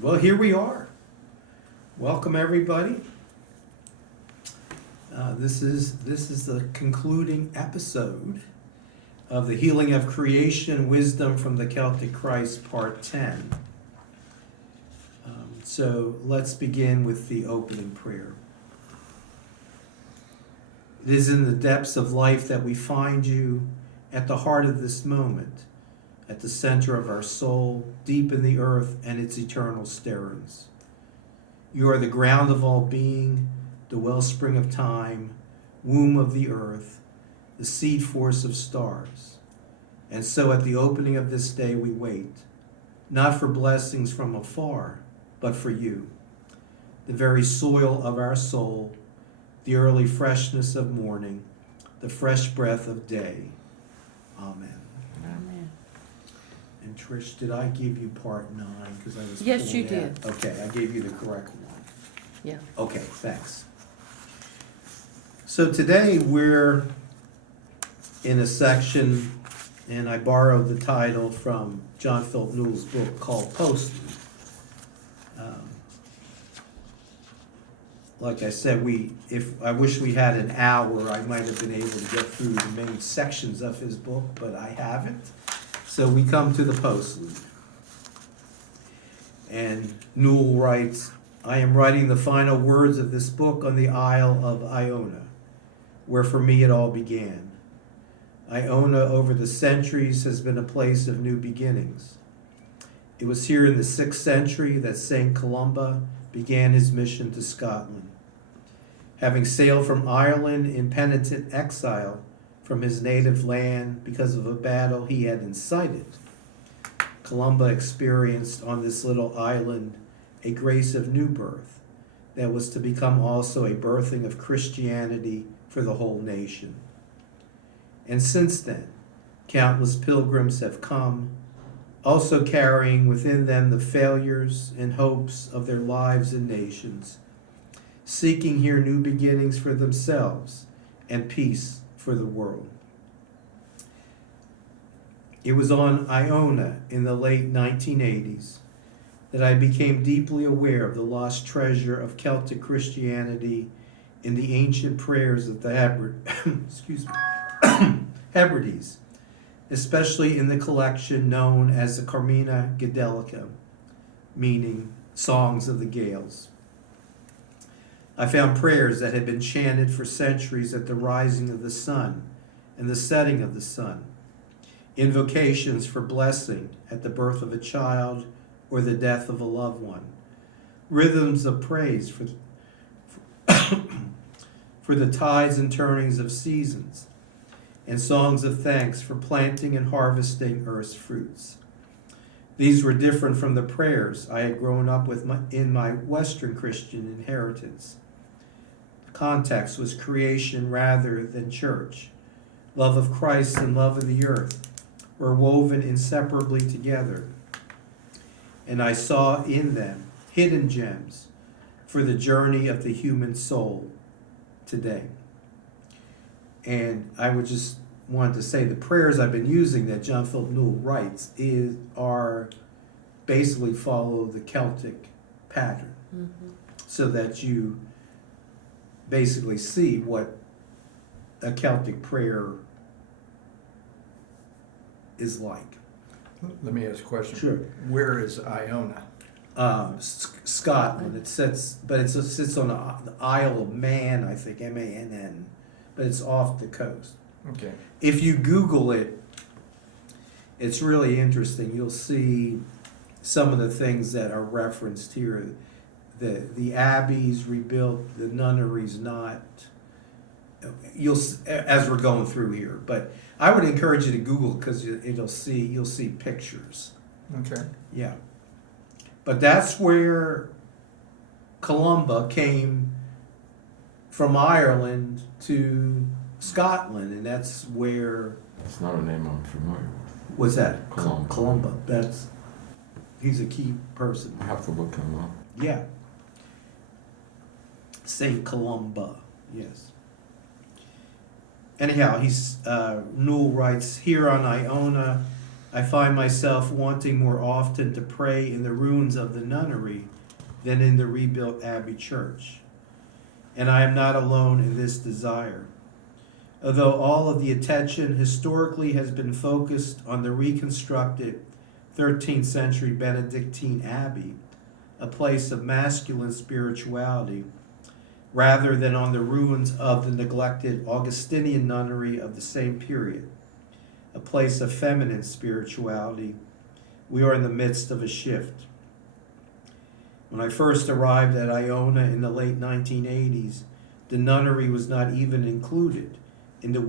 Well, here we are. Welcome, everybody. This is the concluding episode of the Healing of Creation, Wisdom from the Celtic Christ, Part 10. So let's begin with the opening prayer. It is in the depths of life that we find you, at the heart of this moment, at the center of our soul, deep in the earth and its eternal stirrings. You are the ground of all being, the wellspring of time, womb of the earth, the seed force of stars. And so at the opening of this day we wait, not for blessings from afar, but for you, the very soil of our soul, the early freshness of morning, the fresh breath of day. Amen. Amen. And Trish, did I give you part 9? Because I was Yes, you pulling did. that. Okay, I gave you the correct one. Yeah. Okay, thanks. So today we're in a section, and I borrowed the title from John Philip Newell's book called Postlude. Like I said, if I wish we had an hour, I might have been able to get through the main sections of his book, but I haven't. So we come to the postlude. And Newell writes, I am writing the final words of this book on the Isle of Iona, where for me it all began. Iona over the centuries has been a place of new beginnings. It was here in the 6th century that St. Columba began his mission to Scotland. Having sailed from Ireland in penitent exile from his native land because of a battle he had incited, Columba experienced on this little island a grace of new birth that was to become also a birthing of Christianity for the whole nation. And since then, countless pilgrims have come, also carrying within them the failures and hopes of their lives and nations, seeking here new beginnings for themselves and peace for the world. It was on Iona in the late 1980s that I became deeply aware of the lost treasure of Celtic Christianity in the ancient prayers of the Hebrides, especially in the collection known as the Carmina Gadelica, meaning Songs of the Gaels. I found prayers that had been chanted for centuries at the rising of the sun and the setting of the sun, invocations for blessing at the birth of a child or the death of a loved one, rhythms of praise for the tides and turnings of seasons, and songs of thanks for planting and harvesting earth's fruits. These were different from the prayers I had grown up with in my Western Christian inheritance. The context was creation rather than church. Love of Christ and love of the earth were woven inseparably together, and I saw in them hidden gems for the journey of the human soul today. And I would just want to say the prayers I've been using that John Philip Newell writes are basically follow the Celtic pattern, so that you basically see what a Celtic prayer is like. Let me ask a question. Sure. Where is Iona? Scotland. It sits on the Isle of Man, I think, Mann, but it's off the coast. Okay. If you Google it, it's really interesting. You'll see some of the things that are referenced here. The abbeys rebuilt, the nunneries not. As we're going through here, but I would encourage you to Google because you'll see pictures. Okay. Yeah. But that's where Columba came from Ireland to Scotland, and that's where. It's not a name I'm familiar with. What's that? Columba. Columba. He's a key person. I have to look him up. Yeah. Saint Columba. Yes. Anyhow, Newell writes, here on Iona, I find myself wanting more often to pray in the ruins of the nunnery than in the rebuilt Abbey Church. And I am not alone in this desire. Although all of the attention historically has been focused on the reconstructed 13th century Benedictine Abbey, a place of masculine spirituality, rather than on the ruins of the neglected Augustinian nunnery of the same period, a place of feminine spirituality, we are in the midst of a shift. When I first arrived at Iona in the late 1980s, the nunnery was not even included in the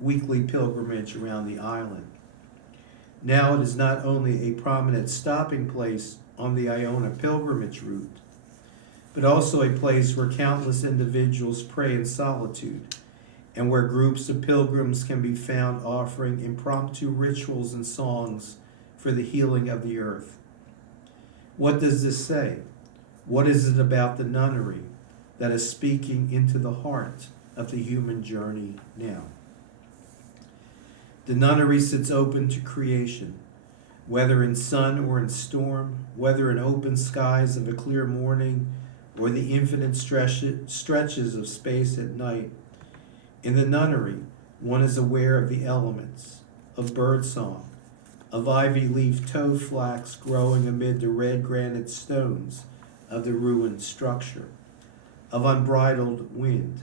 weekly pilgrimage around the island. Now it is not only a prominent stopping place on the Iona pilgrimage route, but also a place where countless individuals pray in solitude and where groups of pilgrims can be found offering impromptu rituals and songs for the healing of the earth. What does this say? What is it about the nunnery that is speaking into the heart of the human journey now? The nunnery sits open to creation, whether in sun or in storm, whether in open skies of a clear morning or the infinite stretches of space at night. In the nunnery, one is aware of the elements, of birdsong, of ivy leaf toad flax growing amid the red granite stones of the ruined structure, of unbridled wind.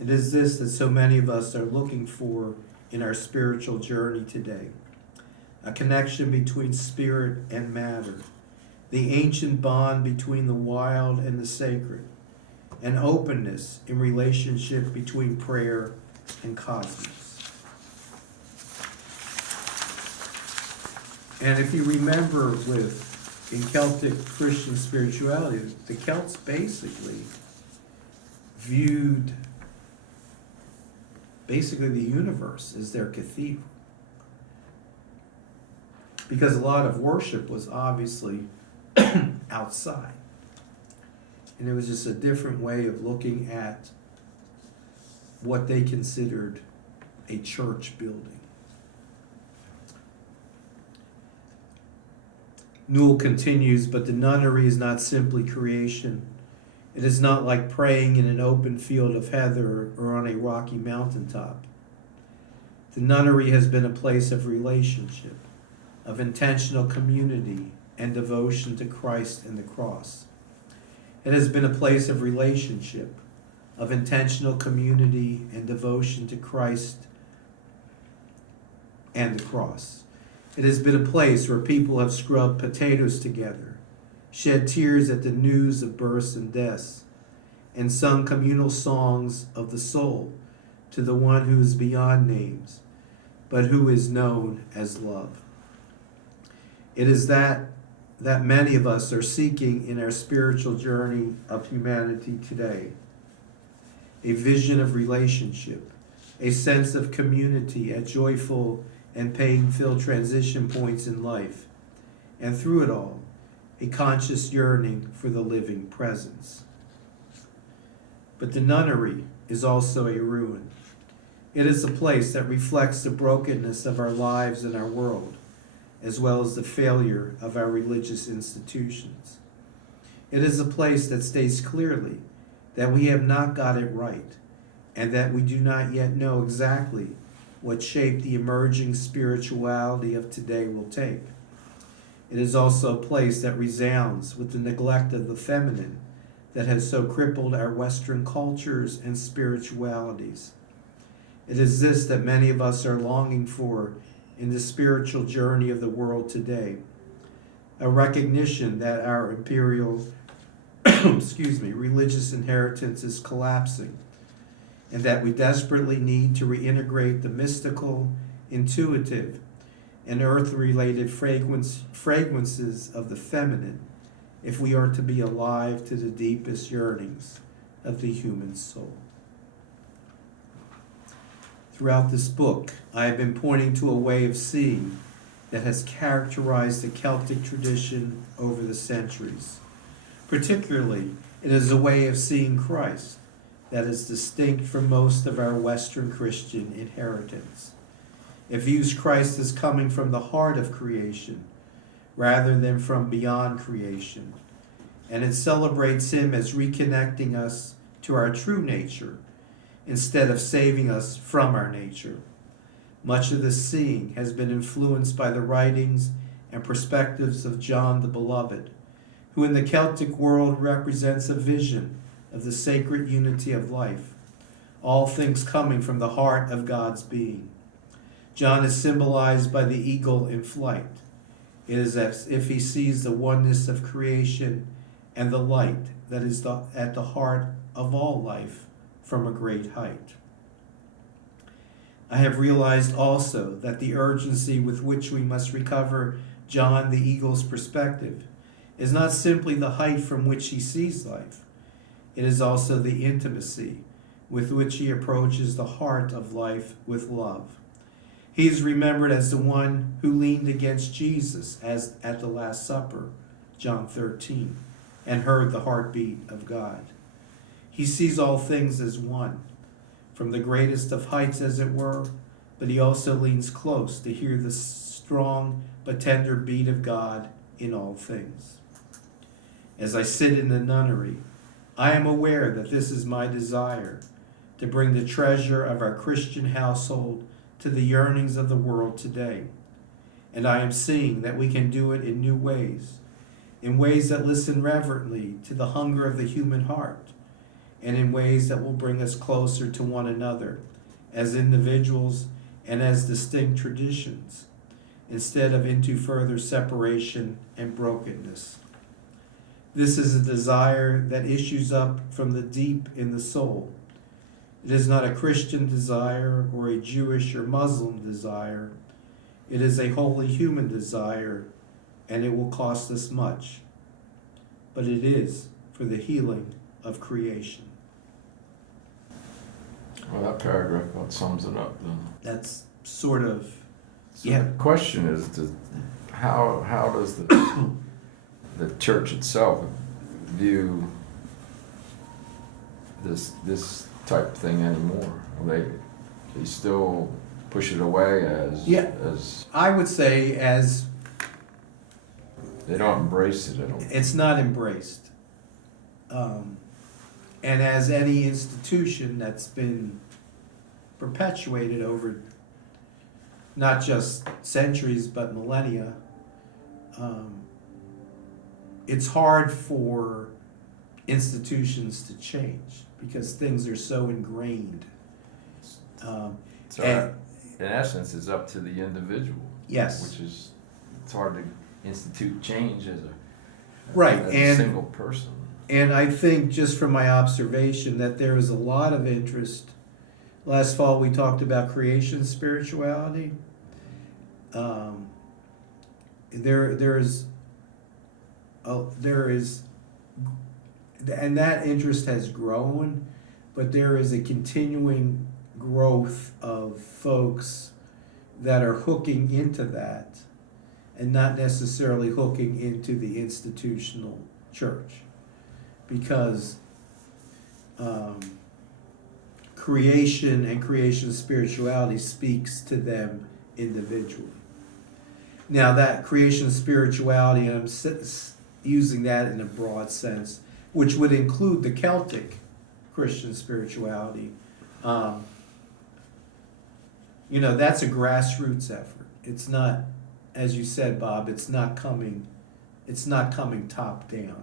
It is this that so many of us are looking for in our spiritual journey today, a connection between spirit and matter, the ancient bond between the wild and the sacred, an openness in relationship between prayer and cosmos. And if you remember in Celtic Christian spirituality, the Celts basically viewed the universe as their cathedral. Because a lot of worship was obviously outside. And it was just a different way of looking at what they considered a church building. Newell continues, but the nunnery is not simply creation. It is not like praying in an open field of heather or on a rocky mountaintop. The nunnery has been a place of relationship, of intentional community and devotion to Christ and the cross. It has been a place of relationship, of intentional community and devotion to Christ and the cross. It has been a place where people have scrubbed potatoes together, shed tears at the news of births and deaths, and sung communal songs of the soul to the one who is beyond names, but who is known as love. It is that many of us are seeking in our spiritual journey of humanity today. A vision of relationship, a sense of community at joyful and pain-filled transition points in life, and through it all, a conscious yearning for the living presence. But the nunnery is also a ruin. It is a place that reflects the brokenness of our lives and our world, as well as the failure of our religious institutions. It is a place that states clearly that we have not got it right, and that we do not yet know exactly what shape the emerging spirituality of today will take. It is also a place that resounds with the neglect of the feminine that has so crippled our Western cultures and spiritualities. It is this that many of us are longing for in the spiritual journey of the world today, a recognition that our imperial religious inheritance is collapsing, and that we desperately need to reintegrate the mystical, intuitive, and earth-related fragrances of the feminine if we are to be alive to the deepest yearnings of the human soul. Throughout this book, I have been pointing to a way of seeing that has characterized the Celtic tradition over the centuries. Particularly, it is a way of seeing Christ that is distinct from most of our Western Christian inheritance. It views Christ as coming from the heart of creation rather than from beyond creation. And it celebrates him as reconnecting us to our true nature instead of saving us from our nature. Much of this seeing has been influenced by the writings and perspectives of John the Beloved, who in the Celtic world represents a vision of the sacred unity of life, all things coming from the heart of God's being. John is symbolized by the eagle in flight. It is as if he sees the oneness of creation and the light that is at the heart of all life from a great height. I have realized also that the urgency with which we must recover John the eagle's perspective is not simply the height from which he sees life. It is also the intimacy with which he approaches the heart of life with love. He is remembered as the one who leaned against Jesus as at the Last Supper, John 13, and heard the heartbeat of God. He sees all things as one, from the greatest of heights as it were, but he also leans close to hear the strong but tender beat of God in all things. As I sit in the nunnery, I am aware that this is my desire, to bring the treasure of our Christian household to the yearnings of the world today. And I am seeing that we can do it in new ways, in ways that listen reverently to the hunger of the human heart, and in ways that will bring us closer to one another as individuals and as distinct traditions, instead of into further separation and brokenness. This is a desire that issues up from the deep in the soul. It is not a Christian desire or a Jewish or Muslim desire. It is a wholly human desire, and it will cost us much. But it is for the healing of creation. Well, that paragraph about sums it up then. That's sort of, So yeah. the question is, how does the church itself view this type of thing anymore? They still push it away as I would say as they don't embrace it. it's not embraced. And as any institution that's been perpetuated over not just centuries but millennia, it's hard for institutions to change because things are so ingrained. So And- in essence, it's up to the individual. Yes. Which is, it's hard to institute change as Right, as a and- single person. And I think just from my observation that there is a lot of interest. Last fall we talked about creation spirituality. There is, and that interest has grown, but there is a continuing growth of folks that are hooking into that and not necessarily hooking into the institutional church. Because creation and creation spirituality speaks to them individually. Now that creation spirituality, I'm using that in a broad sense, which would include the Celtic Christian spirituality. That's a grassroots effort. It's not, as you said, Bob, it's not coming top down.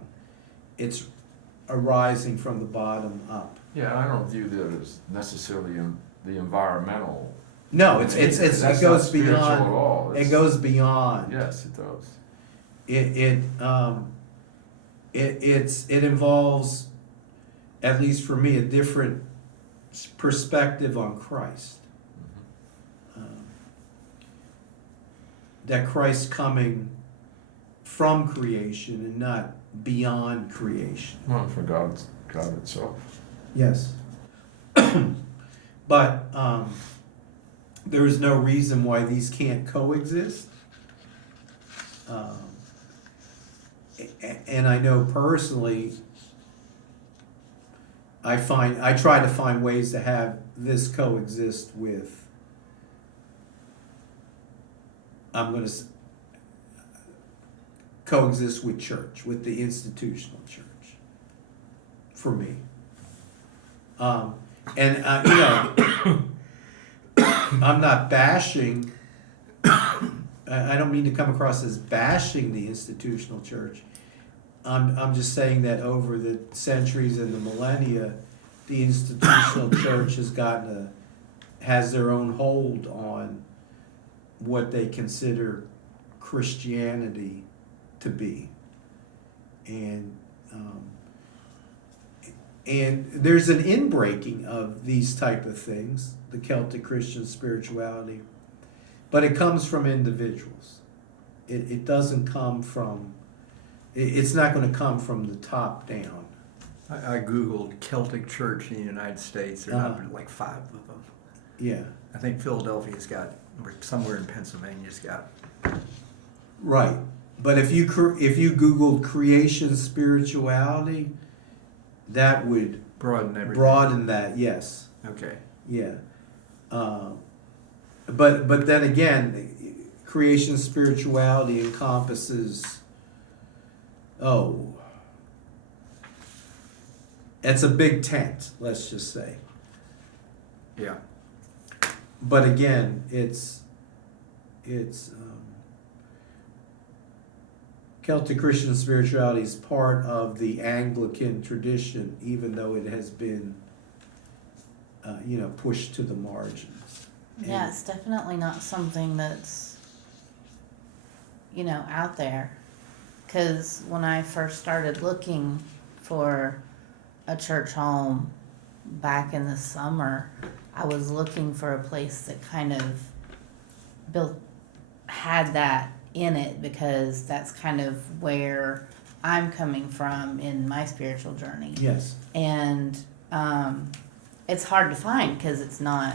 It's arising from the bottom up. Yeah, I don't view that as necessarily the environmental. No, That's it not goes spiritual beyond. at all. It goes beyond. Yes, it does. It involves, at least for me, a different perspective on Christ. That Christ coming from creation and not beyond creation. Well, for God itself. Yes. But there is no reason why these can't coexist. And I know personally, I try to find ways to have this coexist with I'm going to coexist with church, with the institutional church, for me. I'm not bashing, I don't mean to come across as bashing the institutional church. I'm just saying that over the centuries and the millennia, the institutional church has their own hold on what they consider Christianity to be. And there's an inbreaking of these type of things, the Celtic Christian spirituality, but it comes from individuals. It doesn't come from, it's not going to come from the top down. I Googled Celtic Church in the United States. There are like 5 of them. Yeah. I think Philadelphia's got, or somewhere in Pennsylvania's got. Right. But if you Googled creation spirituality, that would Broaden everything. broaden that, yes. Okay. Yeah. But then again, creation spirituality encompasses, it's a big tent, let's just say. Yeah. But again, it's Celtic Christian spirituality is part of the Anglican tradition, even though it has been, pushed to the margins. Yeah, it's definitely not something that's, out there. Because when I first started looking for a church home back in the summer, I was looking for a place that kind of had that in it, because that's kind of where I'm coming from in my spiritual journey. Yes. And it's hard to find because it's not,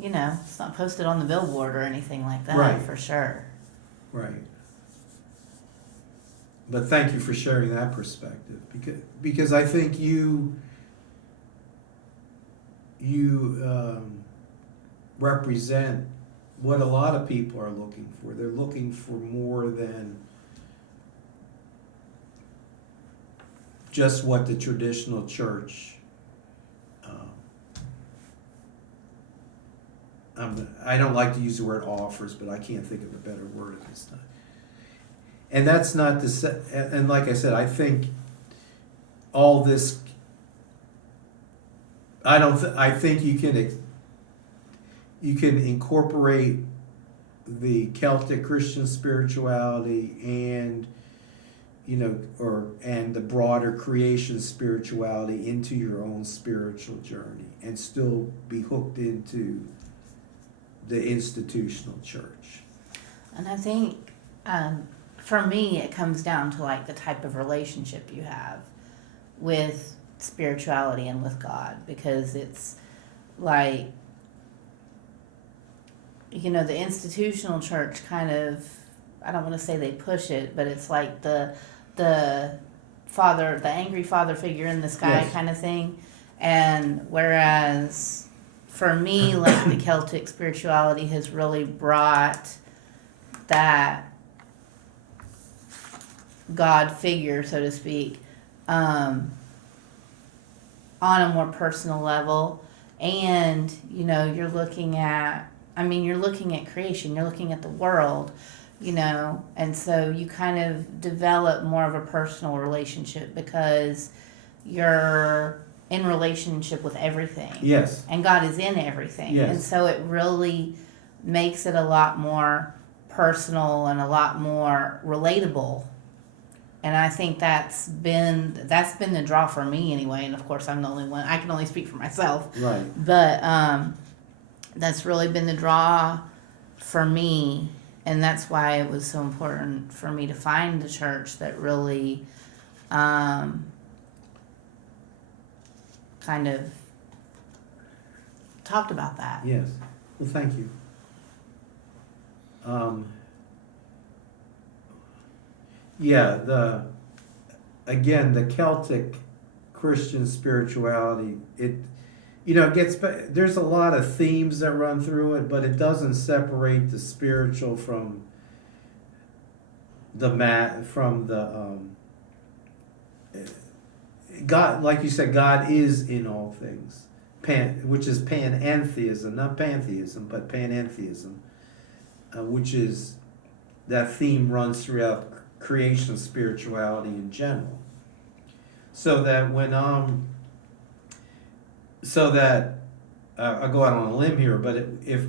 it's not posted on the billboard or anything like that. Right. For sure. Right. But thank you for sharing that perspective, because I think you represent what a lot of people are looking for. They're looking for more than just what the traditional church. I don't like to use the word offers, but I can't think of a better word at this time. And that's not to say, and like I said, I think all this, I think you can incorporate the Celtic Christian spirituality and and the broader creation spirituality into your own spiritual journey and still be hooked into the institutional church. And I think for me, it comes down to like the type of relationship you have with spirituality and with God, because it's like, the institutional church kind of, I don't want to say they push it, but it's like the father, the angry father figure in the sky, Yes. kind of thing. And whereas for me, like the Celtic spirituality has really brought that God figure, so to speak, on a more personal level. And, you're looking at creation, you're looking at the world, and so you kind of develop more of a personal relationship because you're in relationship with everything. Yes. And God is in everything. Yes. And so it really makes it a lot more personal and a lot more relatable. And I think that's been the draw for me anyway. And of course, I'm the only one. I can only speak for myself. Right. But that's really been the draw for me. And that's why it was so important for me to find the church that really kind of talked about that. Yes. Well, thank you. The Celtic Christian spirituality, there's a lot of themes that run through it, but it doesn't separate the spiritual from the God. Like you said, God is in all things, which is panentheism, not pantheism, but panentheism, which is that theme runs throughout creation spirituality in general. So that I'll go out on a limb here, but if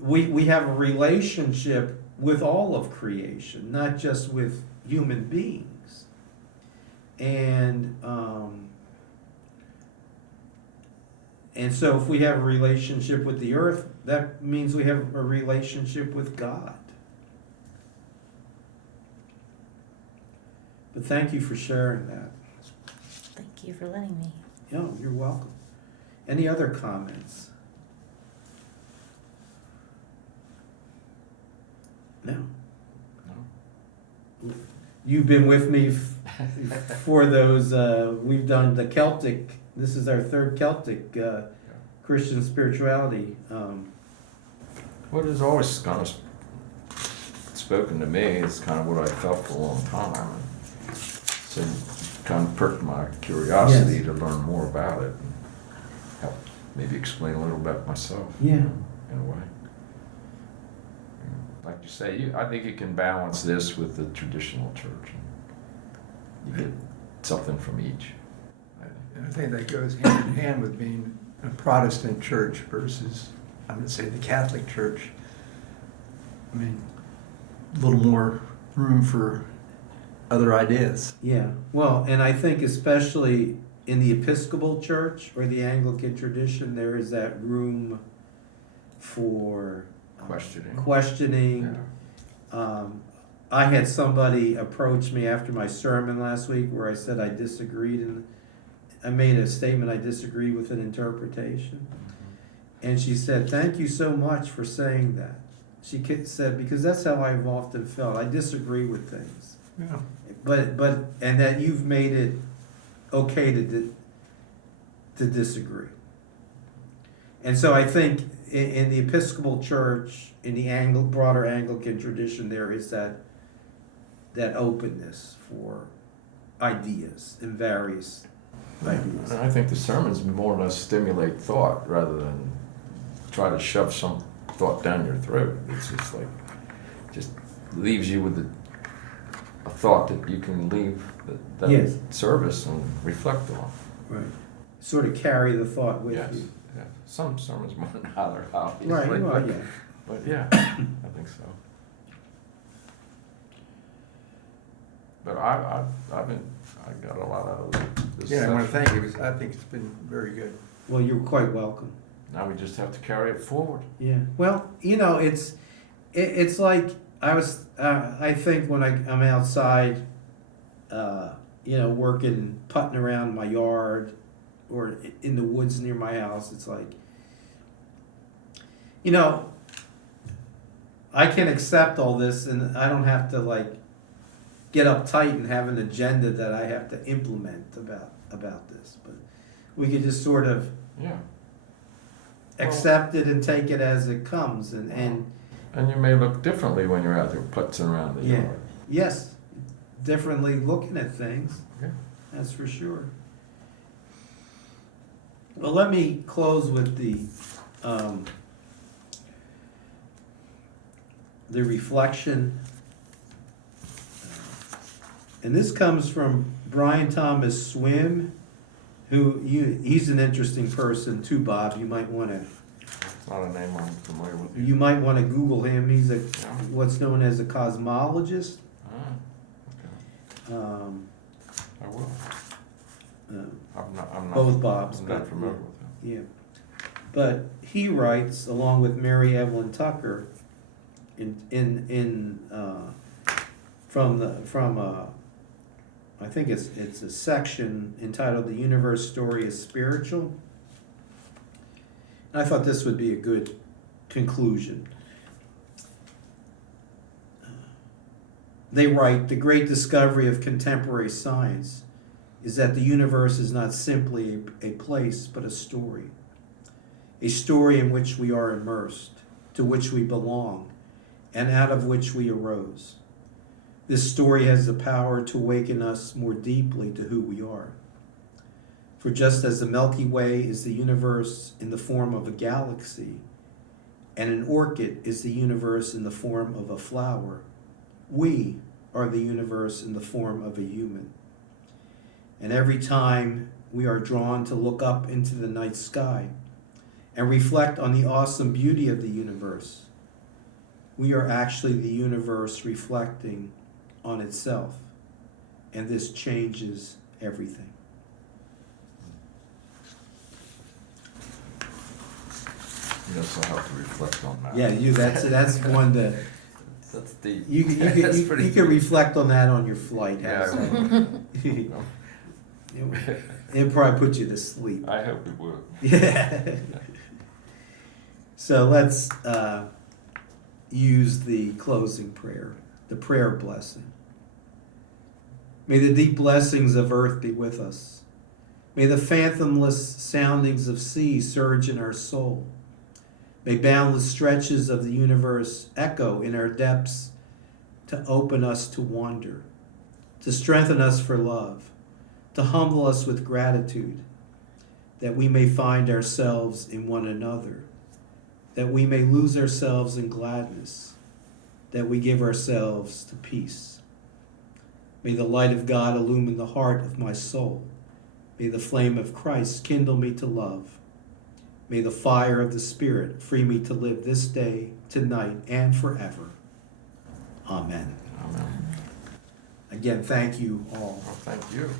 we have a relationship with all of creation, not just with human beings, and so if we have a relationship with the earth, that means we have a relationship with God. But thank you for sharing that. Thank you for letting me. Yeah, you're welcome. Any other comments? No. No. You've been with me for those, we've done the Celtic, this is our third Celtic Christian spirituality. What has always kind of spoken to me is kind of what I felt for a long time. So it kind of perked my curiosity to learn more about it and help maybe explain a little bit myself. Yeah. In a way. Like you say, I think you can balance this with the traditional church. You get something from each. I think that goes hand in hand with being a Protestant church versus, I'm going to say, the Catholic Church. I mean, a little more room for other ideas. Yeah, well, and I think especially in the Episcopal Church or the Anglican tradition, there is that room for questioning. Yeah. I had somebody approach me after my sermon last week where I said I disagreed, and I made a statement I disagreed with an interpretation. And she said, "Thank you so much for saying that." She said, because that's how I've often felt. I disagree with things. Yeah. But and that you've made it okay to disagree. And so I think in the Episcopal Church, in the broader Anglican tradition, there is that openness for ideas and various ideas. And I think the sermons more or less stimulate thought rather than try to shove some thought down your throat. It's just like, just leaves you with a thought that you can leave that Yes. service and reflect on. Right. Sort of carry the thought with Yes. you. Yeah. Some sermons more than others, obviously. Right, well, yeah. But yeah, I think so. But I got a lot out of this. Yeah, I want to session. thank you. I think it's been very good. Well, you're quite welcome. Now we just have to carry it forward. Yeah. Well, it's like I think when I'm outside, working, putting around my yard or in the woods near my house, it's like, I can accept all this and I don't have to get uptight and have an agenda that I have to implement about this. But we could just sort of accept it and take it as it comes and you may look differently when you're out there putzing around the yard. Yes, differently looking at things. Yeah. That's for sure. Well, let me close with the reflection. And this comes from Brian Thomas Swim, he's an interesting person too, Bob. You might want to. It's not a name I'm familiar with. You might want to Google him. He's what's known as a cosmologist. Okay. I will. I'm not. Both Bobs. I'm not familiar with him. Yeah, but he writes along with Mary Evelyn Tucker from I think it's a section entitled "The Universe Story is Spiritual." And I thought this would be a good conclusion. They write, "The great discovery of contemporary science is that the universe is not simply a place, but a story in which we are immersed, to which we belong, and out of which we arose. This story has the power to awaken us more deeply to who we are. For just as the Milky Way is the universe in the form of a galaxy, and an orchid is the universe in the form of a flower, we are the universe in the form of a human. And every time we are drawn to look up into the night sky and reflect on the awesome beauty of the universe, we are actually the universe reflecting on itself. And this changes everything. Yes, I'll have to reflect on that. Yeah, that's one that That's deep. you That's pretty can deep. reflect on that on your flight. Yeah, How's I that? will. It'll probably put you to sleep. I hope it will. Yeah. So let's use the closing prayer, the prayer blessing. May the deep blessings of earth be with us. May the fathomless soundings of sea surge in our soul. May boundless stretches of the universe echo in our depths to open us to wonder, to strengthen us for love, to humble us with gratitude, that we may find ourselves in one another, that we may lose ourselves in gladness, that we give ourselves to peace. May the light of God illumine the heart of my soul. May the flame of Christ kindle me to love. May the fire of the Spirit free me to live this day, tonight, and forever. Amen. Amen. Again, thank you all. Well, thank you.